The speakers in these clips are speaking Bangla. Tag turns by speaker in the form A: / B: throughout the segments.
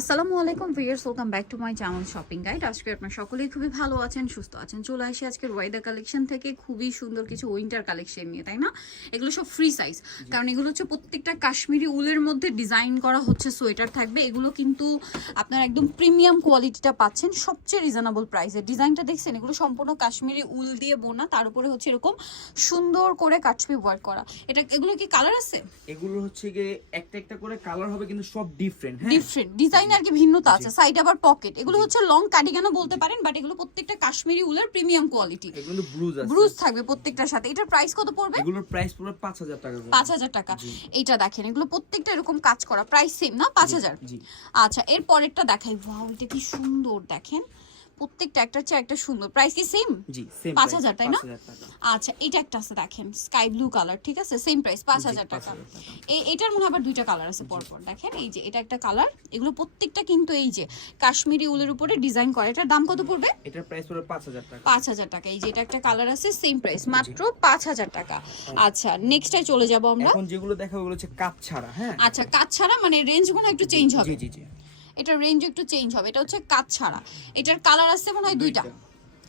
A: আসসালামু আলাইকুম viewers welcome back to my channel shopping guide আজকে আপনার সকলেই খুবই ভালো আছেন সুস্থ আছেন। চলে আসি আজকের ওয়াইদার কালেকশন থেকে। খুবই সুন্দর কিছু উইন্টার কালেকশন নিয়ে তাই না? এগুলো সব ফ্রি সাইজ কারণ এগুলো হচ্ছে প্রত্যেকটা কাশ্মীরি উলের মধ্যে ডিজাইন করা হচ্ছে সোয়েটার থাকবে। এগুলো কিন্তু আপনার একদম প্রিমিয়াম কোয়ালিটিটা পাচ্ছেন সবচেয়ে রিজনেবল প্রাইসে ডিজাইনটা দেখছেন? এগুলো সম্পূর্ণ কাশ্মীরি উল দিয়ে বোনা তার উপরে হচ্ছে এরকম সুন্দর করে কাটছবি ওয়ার্ক করা। এটা এগুলো কি কালার আছে?
B: এগুলো হচ্ছে গিয়ে একটা একটা করে কালার হবে কিন্তু সব ডিফারেন্ট হ্যাঁ?
A: ডিফারেন্ট ডিজাইন আর কি ভিন্নতা আছে সাইড আবার পকেট এগুলো হচ্ছে লং কার্ডিগানও বলতে পারেন বাট এগুলো প্রত্যেকটা কাশ্মীরি উলের প্রিমিয়াম কোয়ালিটি
B: এগুলো ব্রুজ আছে।
A: ব্রুজ থাকবে প্রত্যেকটার সাথে। এটার প্রাইস কত পড়বে?
B: এগুলোর প্রাইস পুরো পাঁচ হাজার টাকা করে।
A: পাঁচ হাজার টাকা। এইটা দেখেন এগুলো প্রত্যেকটা এরকম কাজ করা প্রাইস সেম না? পাঁচ হাজার।
B: জি।
A: আচ্ছা এর পরেরটা দেখাই। ওয়াও এটা কি সুন্দর দেখেন। প্রত্যেকটা একটা চেয়ে একটা সুন্দর প্রাইস কি সেম
B: জি সেম
A: পাঁচ হাজার, তাই না? আচ্ছা এটা একটা আছে দেখেন স্কাই ব্লু কালার ঠিক আছে? সেম প্রাইস পাঁচ হাজার টাকা।
B: 5,000 টাকা।
A: এই এটার মনে আবার দুইটা কালার আছে পরপর। দেখেন এই যে এটা একটা কালার এগুলো প্রত্যেকটা কিন্তু এই যে কাশ্মীরি উলের উপরে ডিজাইন করা। এটার দাম কত পড়বে?
B: এটার প্রাইস পুরো পাঁচ হাজার টাকা।
A: পাঁচ হাজার টাকা। এই যে এটা একটা কালার আছে সেম প্রাইস মাত্র পাঁচ হাজার টাকা। আচ্ছা নেক্সটে চলে যাব আমরা।
B: এখন যেগুলো দেখাবো ওগুলো হচ্ছে কাপ ছাড়া হ্যাঁ?
A: আচ্ছা কাজ ছাড়া মানে রেঞ্জগুলো একটু চেঞ্জ হবে।
B: জি জি জি।
A: এটার রেঞ্জ একটু চেঞ্জ হবে। এটা হচ্ছে কাজ ছাড়া। এটার কালার আছে মনে হয় দুইটা।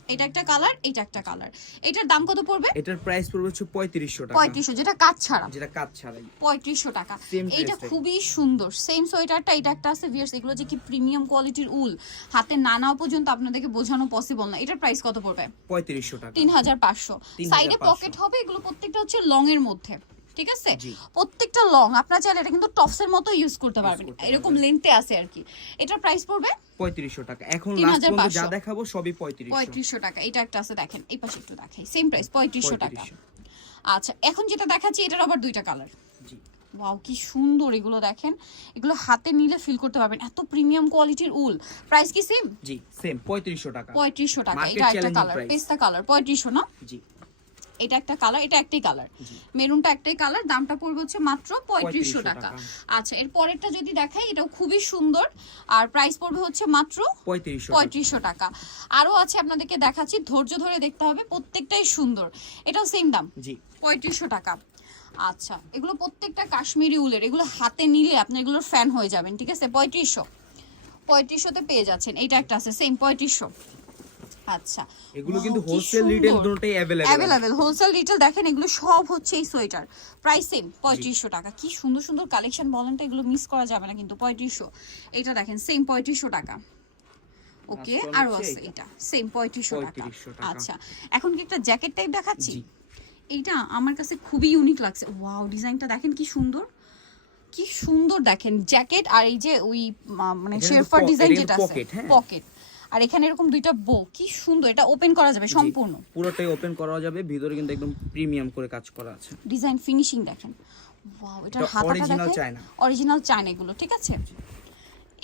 A: এটা একটা কালার এটা একটা কালার এটার দাম কত পড়বে?
B: এটার প্রাইস পড়বে হচ্ছে পঁয়ত্রিশশো টাকা।
A: পঁয়ত্রিশশো যেটা কাজ ছাড়া।
B: যেটা কাপ ছাড়াই।
A: পঁয়ত্রিশশো টাকা।
B: Same
A: এইটা খুবই সুন্দর। সেম সোয়েটারটা এটা একটা আছে ভিয়ার্স এগুলো যে কি প্রিমিয়াম কোয়ালিটির উল। হাতে না নাও পর্যন্ত আপনাদেরকে বোঝানো পসিবল না। এটার প্রাইস কত পড়বে?
B: পঁয়ত্রিশশো টাকা।
A: তিন হাজার পাঁচশো।
B: 3,500
A: সাইডে পকেট হবে এগুলো প্রত্যেকটা হচ্ছে লং এর মধ্যে। ঠিক আছে? প্রত্যেকটা লং আপনার চাইলে এটা কিন্তু টপসের মতো ইউজ করতে পারবেন। এরকম লেন্থে আছে আর কি। এটার প্রাইস পড়বে?
B: পঁয়ত্রিশশো টাকা। এখন লাস্ট পর্যন্ত যা দেখাবো সবই পঁয়ত্রিশশো।
A: পঁয়ত্রিশশো টাকা। এটা একটা আছে দেখেন এই পাশে একটু দেখাই। সেম প্রাইস পঁয়ত্রিশশো টাকা। আচ্ছা এখন যেটা দেখাচ্ছি এটার আবার দুইটা কালার
B: জি।
A: ওয়াও কি সুন্দর এগুলো দেখেন। এগুলো হাতে নিলে ফিল করতে পারবেন। এত প্রিমিয়াম কোয়ালিটির উল। প্রাইস কি সেম
B: জি সেম পঁয়ত্রিশশো টাকা।
A: পঁয়ত্রিশশো টাকা। এটা একটা কালার পেস্তা কালার পঁয়ত্রিশশো না?
B: জি।
A: এটা একটা কালার এটা একটাই কালার মেরুনটা একটাই কালার দামটা পড়বে হচ্ছে মাত্র পঁয়ত্রিশশো টাকা। আচ্ছা এর পরেরটা যদি দেখাই এটাও খুবই সুন্দর। আর প্রাইস পড়বে হচ্ছে মাত্র
B: পঁয়ত্রিশশো টাকা।
A: আরও আছে আপনাদেরকে দেখাচ্ছি ধৈর্য ধরে দেখতে হবে প্রত্যেকটাই সুন্দর। এটাও সেম দাম।
B: জি।
A: পঁয়ত্রিশশো টাকা। আচ্ছা এগুলো প্রত্যেকটা কাশ্মীরি উলের এগুলো হাতে নিলে আপনি এগুলোর ফ্যান হয়ে যাবেন ঠিক আছে? পঁয়ত্রিশশো। পঁয়ত্রিশশোতে পেয়ে যাচ্ছেন এইটা একটা আছে সেম পঁয়ত্রিশশো। আচ্ছা।
B: এগুলো কিন্তু হোলসেল রিটেল দুটোই অ্যাভেলেবল
A: অ্যাভেলেবেল হোলসেল রিটেল দেখেন এগুলো সব হচ্ছে এই সোয়েটার। প্রাইস সেম পঁয়ত্রিশশো টাকা। কি সুন্দর সুন্দর কালেকশন বলেন তো এগুলো মিস করা যাবে না কিন্তু পঁয়ত্রিশশো। এটা দেখেন সেম পঁয়ত্রিশশো টাকা। ওকে
B: আরও
A: আছে এটা সেম পঁয়ত্রিশশো টাকা।
B: 3500 টাকা।
A: আচ্ছা এখন কি একটা জ্যাকেট টাইপ দেখাচ্ছি। এইটা আমার কাছে খুবই ইউনিক লাগছে। ওয়াও ডিজাইনটা দেখেন কি সুন্দর। কি সুন্দর দেখেন জ্যাকেট আর এই যে ওই মানে শেরফার ডিজাইন যেটা আছে
B: হ্যাঁ।
A: পকেট আর এখানে এরকম দুইটা বো কি সুন্দর এটা ওপেন করা যাবে সম্পূর্ণ।
B: পুরোটাই ওপেন করা যাবে ভিতরে কিন্তু একদম প্রিমিয়াম করে কাজ করা আছে।
A: ডিজাইন ফিনিশিং দেখেন। ওয়াও এটার
B: এটা
A: হাতাটা
B: অরিজিনাল
A: দেখেন। অরিজিনাল চায়না এগুলো ঠিক আছে?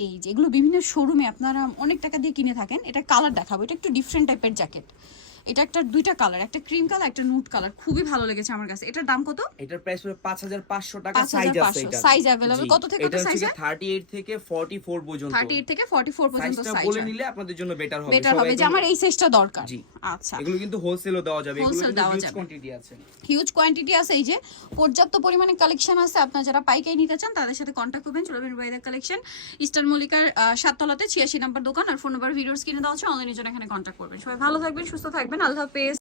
A: এই যে এগুলো বিভিন্ন শোরুমে আপনারা অনেক টাকা দিয়ে কিনে থাকেন এটা কালার দেখাবো এটা একটু ডিফারেন্ট টাইপের জ্যাকেট এটা একটা দুইটা কালার একটা ক্রিম কালার একটা নুট কালার খুবই ভালো লেগেছে আমার কাছে। এটার দাম কত?
B: এটার প্রাইস হাজার পাঁচশো টাকা সাইজ আছে এটা।
A: Size available। কত থেকে কত এ?
B: থার্টি এইট থেকে ফর্টি ফোর পর্যন্ত।
A: থার্টি এইট থেকে ফর্টি ফোর পর্যন্ত
B: সাইজটা
A: সাইজ
B: বলে নিলে আপনাদের জন্য বেটার হবে।
A: বেটার হবে যে আমার এই সাইজটা দরকার।
B: জি।
A: আচ্ছা।
B: এগুলো কিন্তু হোলসেলও দেওয়া যাবে। এগুলো কিন্তু
A: দেওয়া
B: হিউজ
A: যাবে।
B: কোয়ান্টিটি আছে।
A: হিউজ কোয়ান্টিটি আছে। এই যে পর্যাপ্ত পরিমাণে কালেকশন আছে। আপনারা যারা পাইকারি নিতে চান তাদের সাথে কন্ট্যাক্ট করবেন। চলবেন ওয়েদার কালেকশন ইস্টার্ন মল্লিকার সাততলাতে ছিয়াশি নাম্বার দোকান। আর ফোন নাম্বার ভিডিওস কিনে দেওয়া আছে। অনলাইনের জন্য এখানে কন্ট্যাক্ট করবেন। সবাই ভালো থাকবেন সুস্থ থাকবেন। Canal talvez.